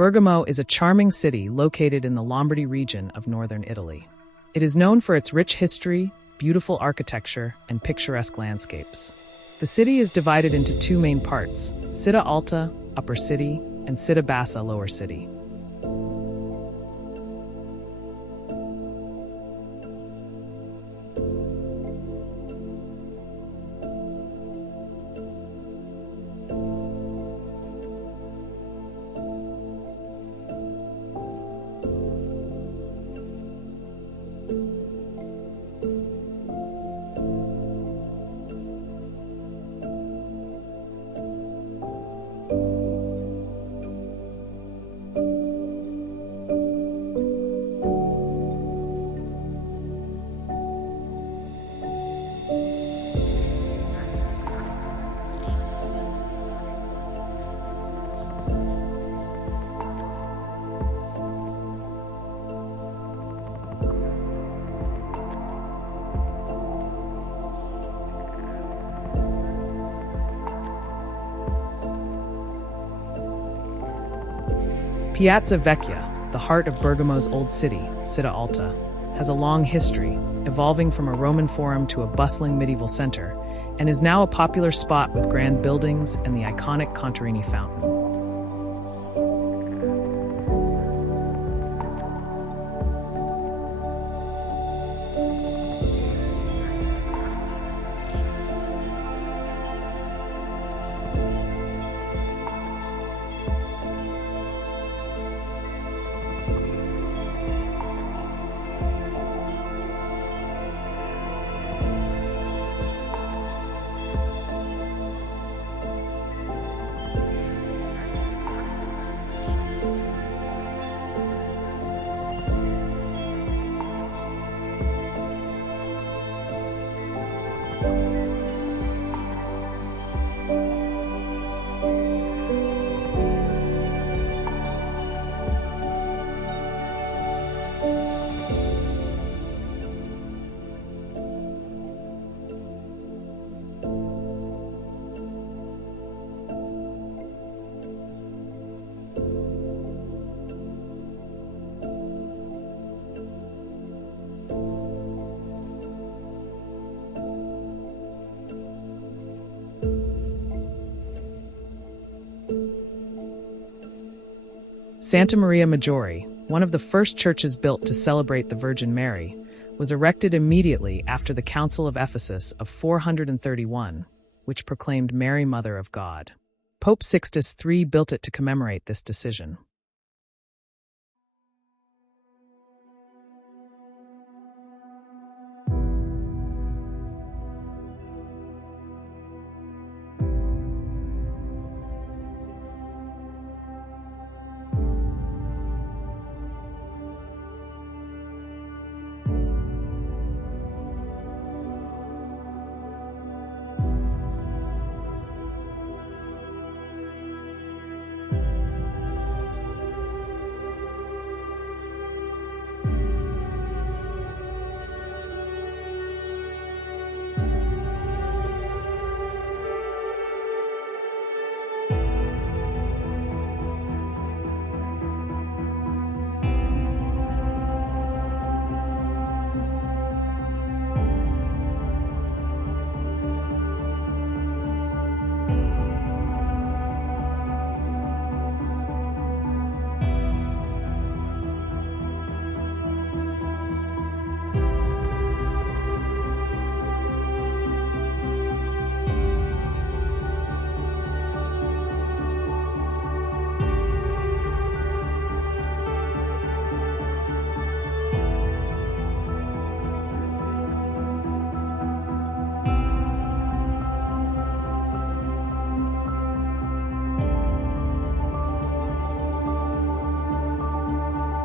Bergamo is a charming city located in the Lombardy region of northern Italy. It is known for its rich history, beautiful architecture, and picturesque landscapes. The city is divided into two main parts: Città Alta, Upper City, and Città Bassa, Lower City. Piazza Vecchia, the heart of Bergamo's old city, Città Alta, has a long history, evolving from a Roman forum to a bustling medieval center, and is now a popular spot with grand buildings and the iconic Contarini fountain. Santa Maria Maggiore, one of the first churches built to celebrate the Virgin Mary, was erected immediately after the Council of Ephesus of 431, which proclaimed Mary Mother of God. Pope Sixtus III built it to commemorate this decision.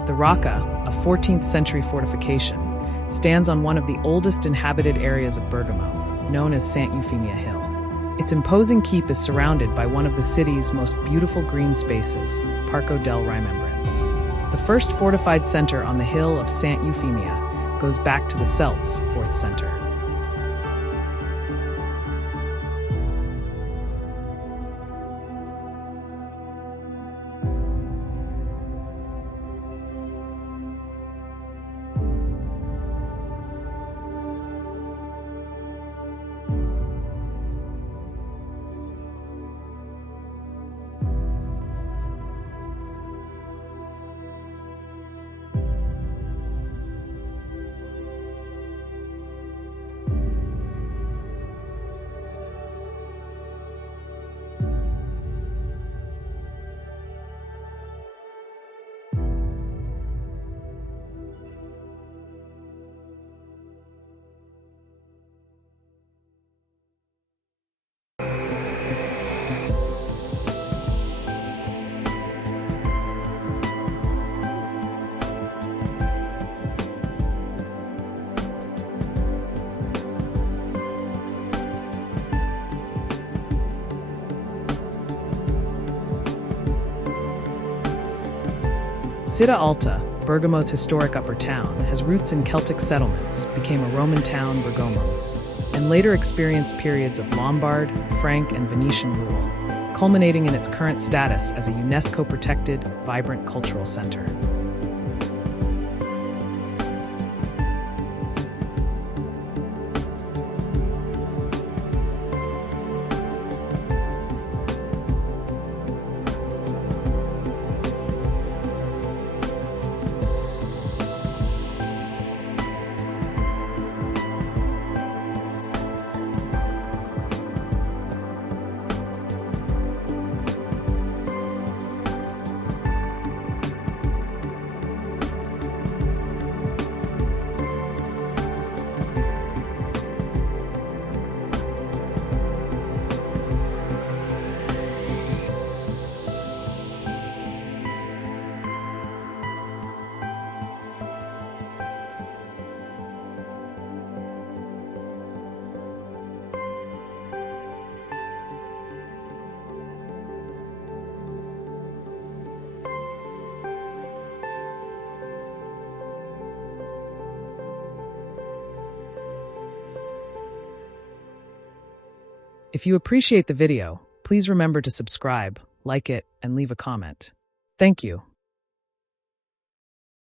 The Rocca, a 14th century fortification, stands on one of the oldest inhabited areas of Bergamo, known as Sant Eufemia Hill. Its imposing keep is surrounded by one of the city's most beautiful green spaces, Parco del Remembrance. The first fortified center on the hill of Sant Eufemia goes back to the Celts' 4th century. Città Alta, Bergamo's historic upper town, has roots in Celtic settlements, became a Roman town, Bergamo, and later experienced periods of Lombard, Frank, and Venetian rule, culminating in its current status as a UNESCO-protected, vibrant cultural center. If you appreciate the video, please remember to subscribe, like it, and leave a comment. Thank you.